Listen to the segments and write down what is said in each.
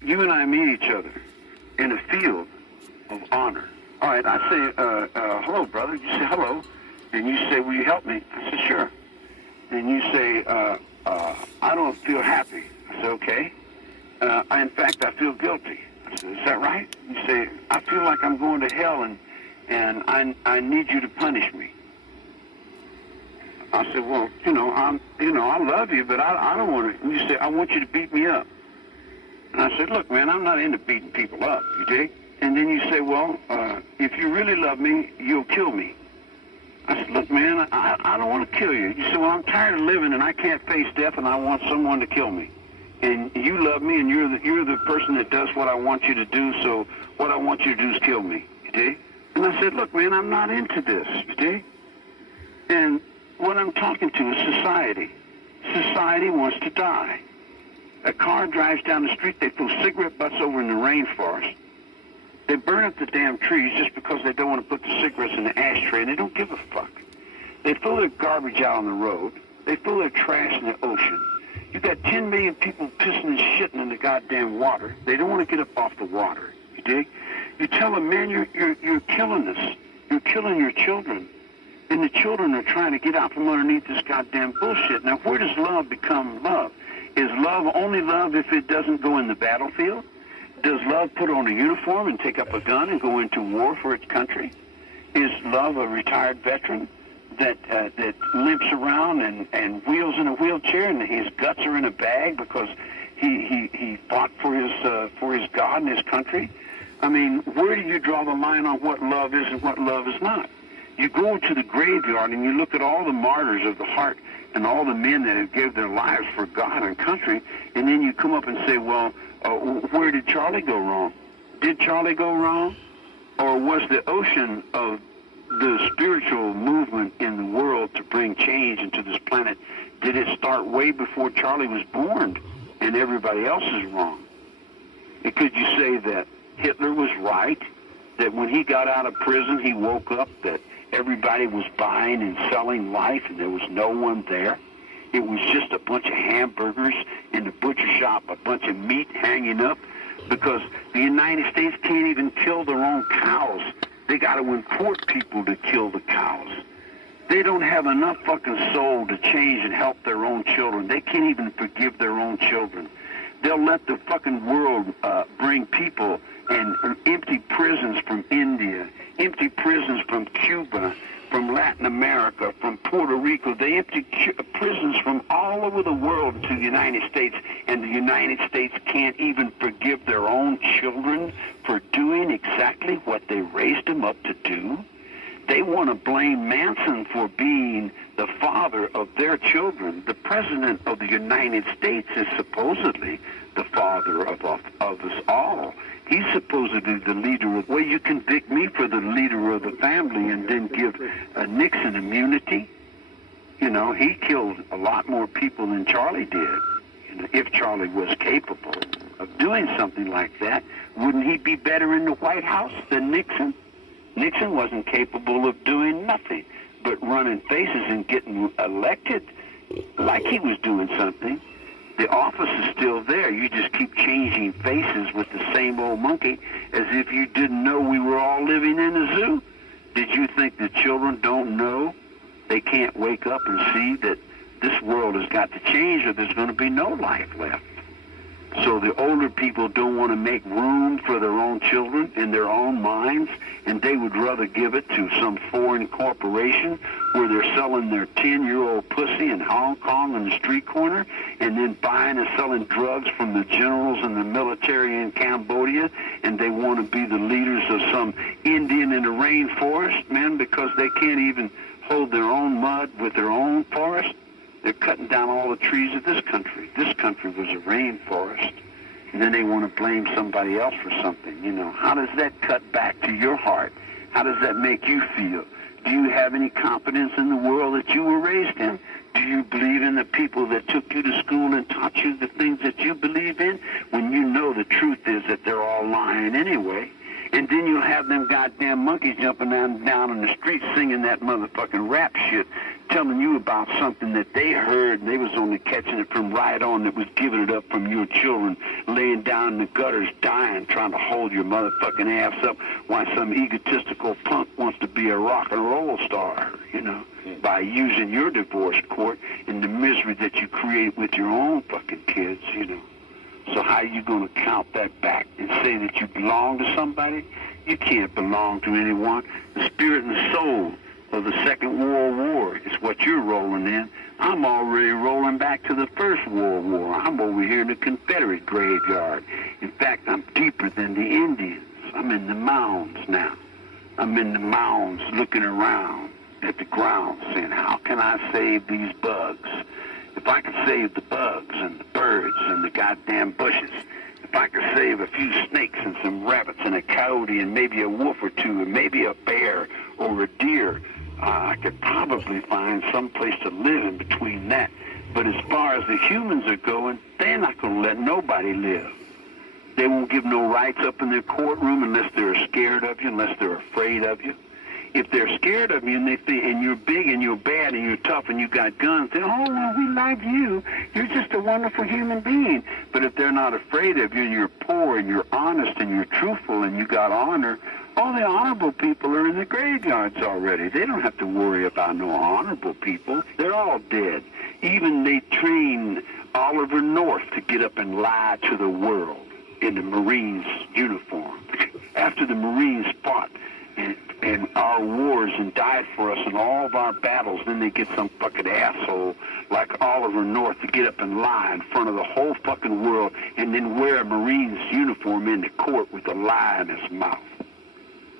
You and I meet each other in a field of honor. All right, I say, hello, brother. You say hello, and you say, will you help me? I say, sure. And you say, I don't feel happy. I say, okay. In fact, I feel guilty. I said, is that right? You say, I feel like I'm going to hell, and I need you to punish me. I said, well, I love you, but I don't want to. And you say, I want you to beat me up. And I said, look, man, I'm not into beating people up, you dig? And then you say, well, if you really love me, you'll kill me. I said, look, man, I don't want to kill you. You said, well, I'm tired of living and I can't face death and I want someone to kill me. And you love me and you're the person that does what I want you to do, so what I want you to do is kill me, you dig? And I said, look, man, I'm not into this, you dig? And what I'm talking to is society. Society wants to die. A car drives down the street, they throw cigarette butts over in the rainforest. They burn up the damn trees just because they don't want to put the cigarettes in the ashtray, and they don't give a fuck. They throw their garbage out on the road. They throw their trash in the ocean. You got 10 million people pissing and shitting in the goddamn water. They don't want to get up off the water. You dig? You tell them, man, you're killing us. You're killing your children. And the children are trying to get out from underneath this goddamn bullshit. Now, where does love become love? Is love only love if it doesn't go in the battlefield? Does love put on a uniform and take up a gun and go into war for its country? Is love a retired veteran that limps around and wheels in a wheelchair and his guts are in a bag because he fought for his God and his country? I mean, where do you draw the line on what love is and what love is not? You go to the graveyard and you look at all the martyrs of the heart and all the men that have gave their lives for God and country, and then you come up and say, well, where did Charlie go wrong? Did Charlie go wrong? Or was the ocean of the spiritual movement in the world to bring change into this planet, did it start way before Charlie was born and everybody else is wrong? And could you say that Hitler was right, that when he got out of prison he woke up that everybody was buying and selling life and there was no one there? It was just a bunch of hamburgers in the butcher shop, a bunch of meat hanging up, because the United States can't even kill their own cows. They got to import people to kill the cows. They don't have enough fucking soul to change and help their own children. They can't even forgive their own children. They'll let the fucking world bring people and empty prisons from India, empty prisons from Cuba, from Latin America, from Puerto Rico. They empty prisons from all over the world to the United States, and the United States can't even forgive their own children for doing exactly what they raised them up to do. They want to blame Manson for being the father of their children. The president of the United States is supposedly the father of us all. He's supposedly the leader of, well, you convict me for the leader of the family and then give Nixon immunity. You know, he killed a lot more people than Charlie did. You know, if Charlie was capable of doing something like that, wouldn't he be better in the White House than Nixon? Nixon wasn't capable of doing nothing but running faces and getting elected like he was doing something. The office is still there. You just keep changing faces with the same old monkey as if you didn't know we were all living in a zoo. Did you think the children don't know? They can't wake up and see that this world has got to change or there's going to be no life left. So the older people don't want to make room for their own children in their own minds, and they would rather give it to some foreign corporation where they're selling their 10-year-old pussy in Hong Kong on the street corner and then buying and selling drugs from the generals and the military in Cambodia, and they want to be the leaders of some Indian in the rainforest, man, because they can't even hold their own mud with their own forest. They're cutting down all the trees of this country. This country was a rainforest. And then they want to blame somebody else for something. You know, how does that cut back to your heart? How does that make you feel? Do you have any confidence in the world that you were raised in? Do you believe in the people that took you to school and taught you the things that you believe in when you know the truth is that they're all lying anyway? And then you'll have them goddamn monkeys jumping down in the street singing that motherfucking rap shit telling you about something that they heard, and they was only catching it from right on that was giving it up from your children laying down in the gutters dying trying to hold your motherfucking ass up while some egotistical punk wants to be a rock and roll star, you know, by using your divorce court and the misery that you create with your own fucking kids, you know. So how are you going to count that back and say that you belong to somebody? You can't belong to anyone. The spirit and the soul of the Second World War is what you're rolling in. I'm already rolling back to the First World War. I'm over here in the Confederate graveyard. In fact, I'm deeper than the Indians. I'm in the mounds now. I'm in the mounds looking around at the ground saying, how can I save these bugs? If I could save the bugs and the birds and the goddamn bushes, if I could save a few snakes and some rabbits and a coyote and maybe a wolf or two and maybe a bear or a deer, I could probably find some place to live in between that. But as far as the humans are going, they're not going to let nobody live. They won't give no rights up in their courtroom unless they're scared of you, unless they're afraid of you. If they're scared of you and they think, and you're big and you're bad and you're tough and you got guns, then, oh, well, we like you. You're just a wonderful human being. But if they're not afraid of you and you're poor and you're honest and you're truthful and you got honor, all the honorable people are in the graveyards already. They don't have to worry about no honorable people. They're all dead. Even they train Oliver North to get up and lie to the world in the Marines uniform. After the Marines fought in our wars and died for us in all of our battles, then they get some fucking asshole like Oliver North to get up and lie in front of the whole fucking world and then wear a Marine's uniform in the court with a lie in his mouth.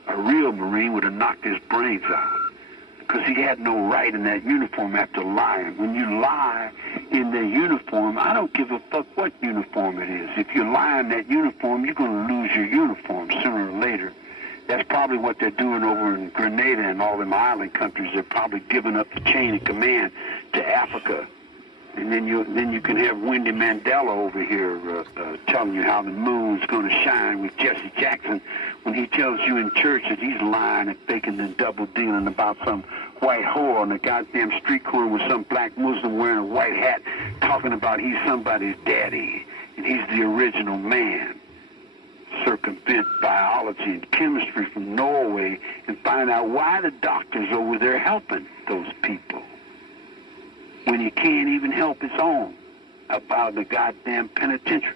A real Marine would have knocked his brains out because he had no right in that uniform after lying. When you lie in the uniform, I don't give a fuck what uniform it is. If you lie in that uniform, you're going to lose your uniform sooner or later. That's probably what they're doing over in Grenada and all them island countries. They're probably giving up the chain of command to Africa. And then you can have Wendy Mandela over here telling you how the moon's going to shine with Jesse Jackson when he tells you in church that he's lying and faking and double dealing about some white whore on the goddamn street corner with some black Muslim wearing a white hat talking about he's somebody's daddy and he's the original man. Circumvent biology and chemistry from Norway and find out why the doctor's over there helping those people when he can't even help his own up out of the goddamn penitentiary.